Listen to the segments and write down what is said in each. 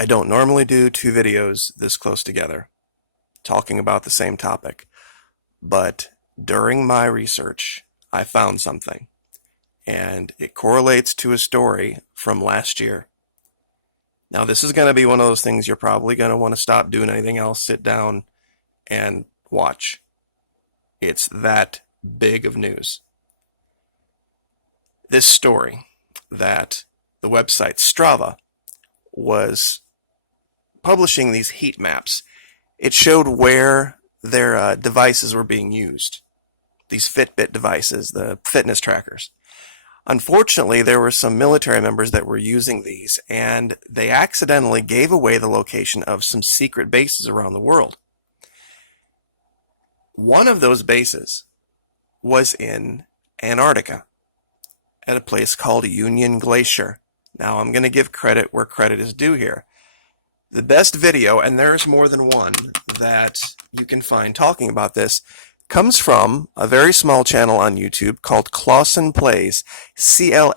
I don't normally do two videos this close together, talking about the same topic, but during my research, I found something, and it correlates to a story from last year. Now, this is going to be one of those things you're probably going to want to stop doing anything else, sit down, and watch. It's that big of news. This story that the website Strava was publishing these heat maps. It showed where their devices were being used. These Fitbit devices, the fitness trackers. Unfortunately, there were some military members that were using these, and they accidentally gave away the location of some secret bases around the world. One of those bases was in Antarctica, at a place called Union Glacier. Now, I'm going to give credit where credit is due here. The best video, and there's more than one that you can find talking about this, comes from a very small channel on YouTube called Clausen Plays, C-L-A-U-S-E-N,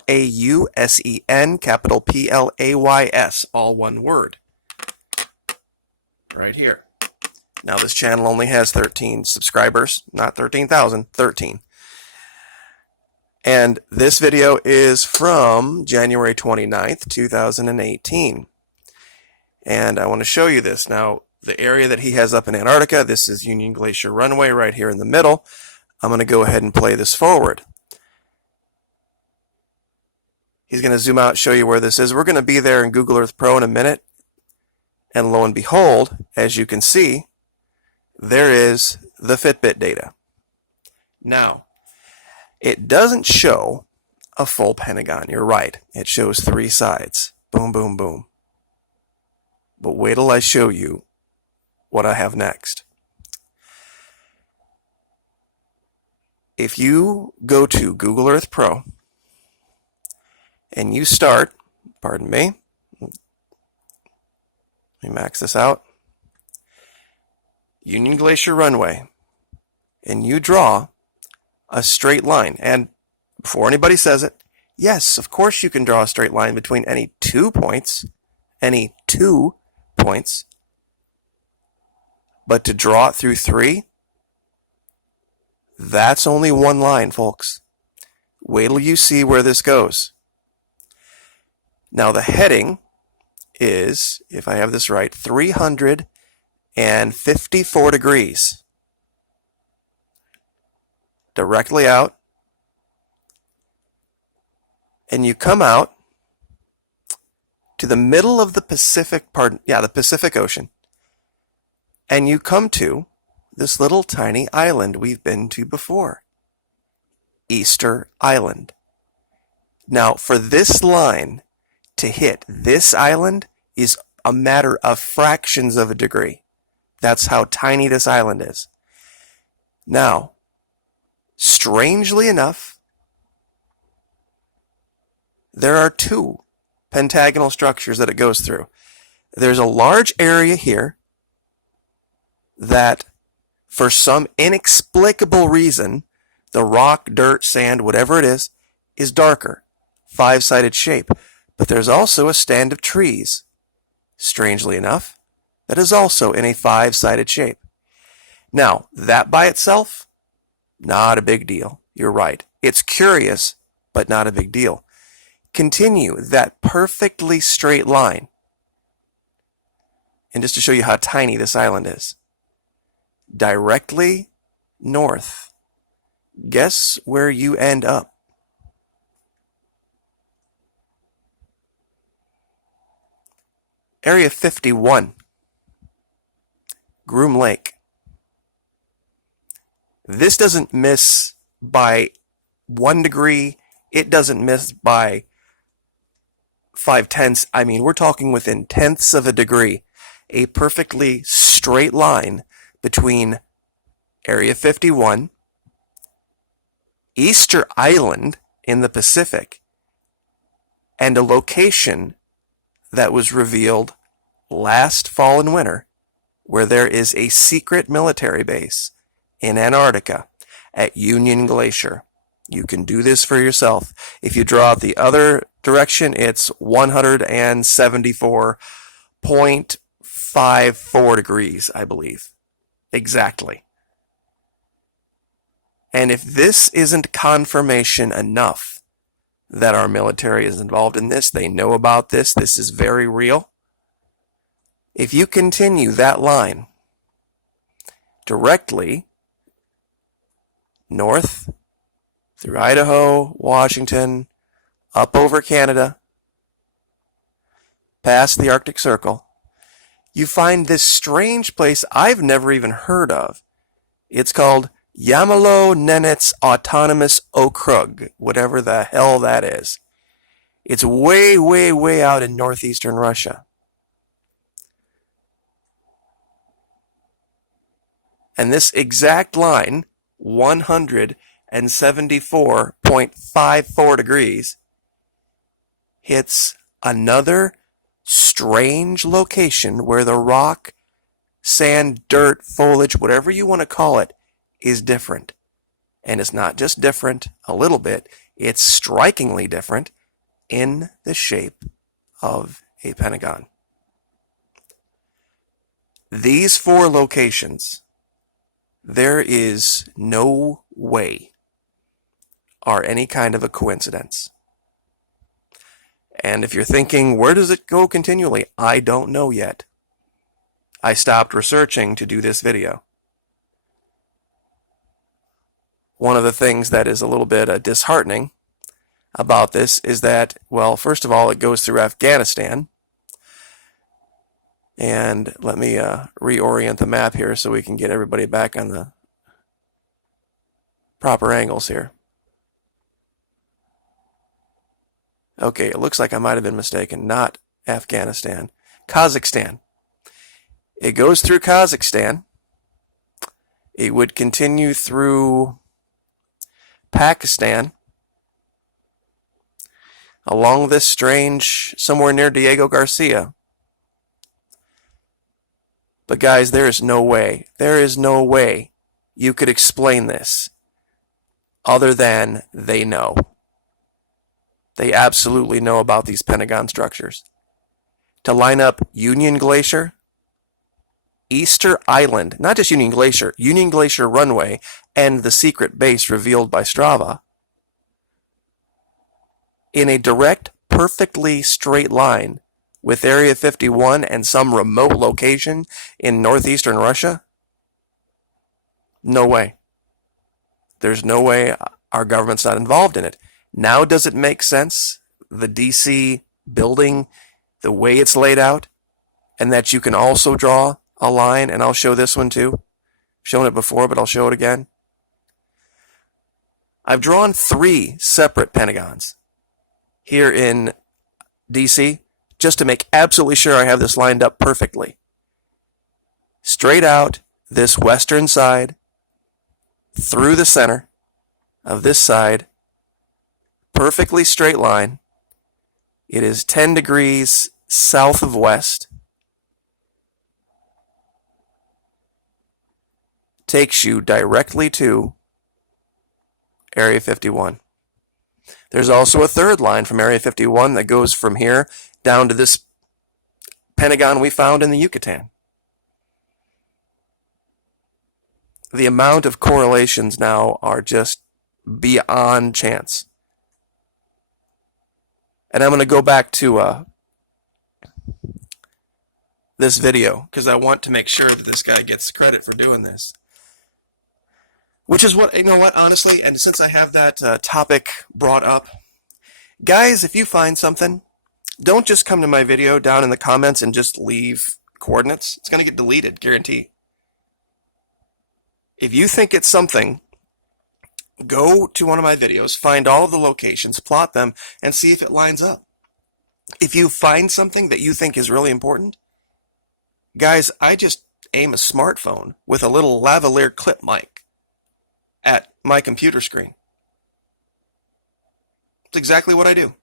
capital P-L-A-Y-S, all one word. Right here. Now, this channel only has 13 subscribers, not 13,000, 13. And this video is from January 29th, 2018. And I want to show you this. Now, the area that he has up in Antarctica, this is Union Glacier Runway right here in the middle. I'm going to go ahead and play this forward. He's going to zoom out and show you where this is. We're going to be there in Google Earth Pro in a minute. And lo and behold, as you can see, there is the Fitbit data. Now, it doesn't show a full pentagon. You're right. It shows three sides. Boom, boom, boom. But wait till I show you what I have next. If you go to Google Earth Pro and you start, pardon me, let me max this out, Union Glacier Runway, and you draw a straight line, and before anybody says it, yes, of course you can draw a straight line between any 2 points, but to draw it through three, that's only one line, folks. Wait till you see where this goes. Now the heading is, if I have this right, 354 degrees. Directly out. And you come out to the middle of the Pacific, the Pacific Ocean. And you come to this little tiny island we've been to before. Easter Island. Now, for this line to hit this island is a matter of fractions of a degree. That's how tiny this island is. Now, strangely enough, there are two pentagonal structures that it goes through. There's a large area here that, for some inexplicable reason, the rock, dirt, sand, whatever it is darker, five-sided shape. But there's also a stand of trees, strangely enough, that is also in a five-sided shape. Now, that by itself, not a big deal. You're right. It's curious, but not a big deal. Continue that perfectly straight line. And just to show you how tiny this island is. Directly north. Guess where you end up? Area 51. Groom Lake. This doesn't miss by 1 degree. It doesn't miss by 5/10. I mean, we're talking within tenths of a degree. A perfectly straight line between Area 51, Easter Island in the Pacific, and a location that was revealed last fall and winter, where there is a secret military base in Antarctica at Union Glacier. You can do this for yourself. If you draw it the other direction, it's 174 0.54 degrees, I believe. Exactly. And if this isn't confirmation enough that our military is involved in this, they know about this, this is very real. If you continue that line directly north through Idaho, Washington, up over Canada, past the Arctic Circle, you find this strange place I've never even heard of. It's called Yamalo-Nenets Autonomous Okrug, whatever the hell that is. It's way, way, way out in northeastern Russia. And this exact line, 174.54 degrees, hits another strange location where the rock, sand, dirt, foliage, whatever you want to call it, is different. And it's not just different a little bit, it's strikingly different in the shape of a pentagon. These 4 locations, there is no way are any kind of a coincidence. And if you're thinking, where does it go continually? I don't know yet. I stopped researching to do this video. One of the things that is a little bit disheartening about this is that, well, first of all, it goes through Afghanistan. And let me reorient the map here so we can get everybody back on the proper angles here. Okay, it looks like I might have been mistaken. Not Afghanistan. Kazakhstan. It goes through Kazakhstan. It would continue through Pakistan. Along this strange, somewhere near Diego Garcia. But guys, there is no way you could explain this other than they know. They absolutely know about these Pentagon structures. To line up Union Glacier, Easter Island, not just Union Glacier runway, and the secret base revealed by Strava, in a direct, perfectly straight line with Area 51 and some remote location in northeastern Russia? No way. There's no way our government's not involved in it. Now does it make sense, the DC building, the way it's laid out, and that you can also draw a line, and I'll show this one too. I've shown it before, but I'll show it again. I've drawn 3 separate Pentagons here in DC, just to make absolutely sure I have this lined up perfectly. Straight out this western side, through the center of this side, perfectly straight line. It is 10 degrees south of west. Takes you directly to Area 51. There's also a third line from Area 51 that goes from here down to this Pentagon we found in the Yucatan. The amount of correlations now are just beyond chance. And I'm going to go back to this video because I want to make sure that this guy gets credit for doing this. Which is what, you know what, honestly, and since I have that topic brought up, guys, if you find something, don't just come to my video down in the comments and just leave coordinates. It's going to get deleted, guarantee. If you think it's something, go to one of my videos, find all of the locations, plot them, and see if it lines up. If you find something that you think is really important, guys, I just aim a smartphone with a little lavalier clip mic at my computer screen. It's exactly what I do.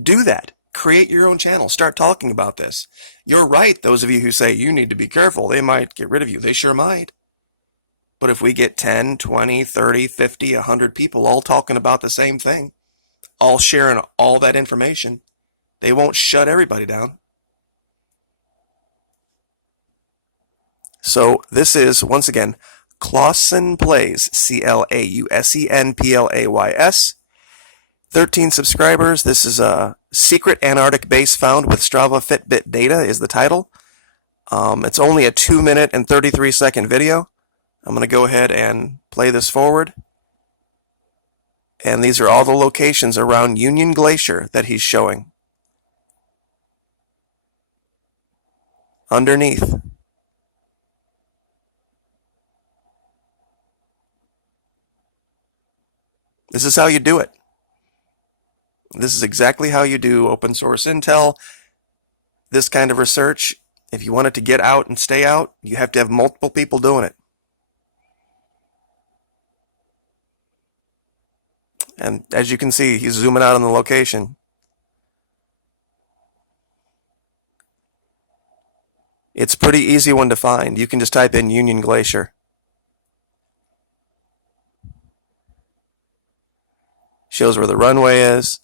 Do that. Create your own channel. Start talking about this. You're right, those of you who say you need to be careful. They might get rid of you. They sure might. But if we get 10, 20, 30, 50, 100 people all talking about the same thing, all sharing all that information, they won't shut everybody down. So this is, once again, Clausen Plays, Clausenplays, 13 subscribers. This is a secret Antarctic base found with Strava Fitbit data is the title. It's only a 2-minute and 33-second video. I'm going to go ahead and play this forward. And these are all the locations around Union Glacier that he's showing. Underneath. This is how you do it. This is exactly how you do open source intel. This kind of research, if you want it to get out and stay out, you have to have multiple people doing it. And as you can see, he's zooming out on the location. It's a pretty easy one to find. You can just type in Union Glacier. Shows where the runway is.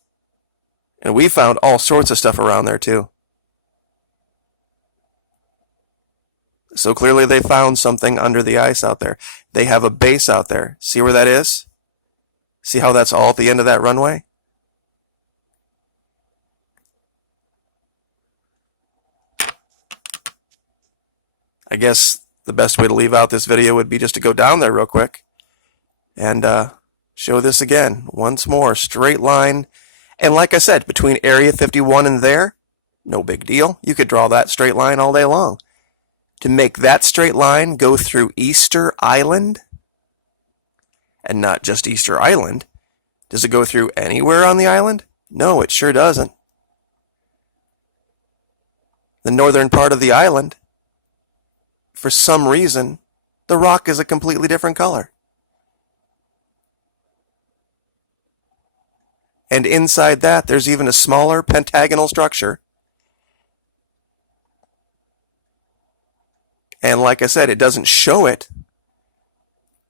And we found all sorts of stuff around there too. So clearly they found something under the ice out there. They have a base out there. See where that is? See how that's all at the end of that runway? I guess the best way to leave out this video would be just to go down there real quick and show this again. Once more, straight line. And like I said, between Area 51 and there, no big deal. You could draw that straight line all day long. To make that straight line go through Easter Island, and not just Easter Island, does it go through anywhere on the island? No, it sure doesn't. The northern part of the island, for some reason, the rock is a completely different color. And inside that, there's even a smaller pentagonal structure. And like I said, it doesn't show it,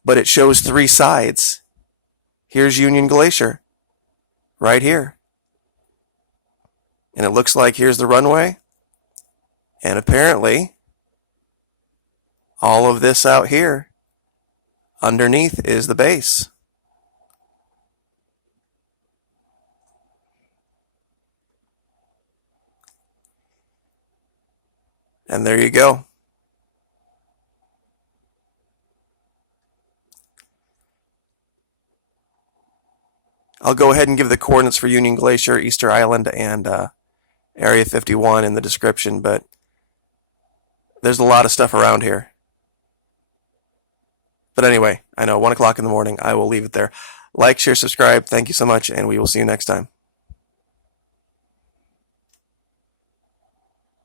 but it shows 3 sides. Here's Union Glacier, right here. And it looks like here's the runway. And apparently, all of this out here, underneath is the base. And there you go. I'll go ahead and give the coordinates for Union Glacier, Easter Island, and Area 51 in the description, but there's a lot of stuff around here. But anyway, I know, 1 o'clock in the morning, I will leave it there. Like, share, subscribe. Thank you so much, and we will see you next time.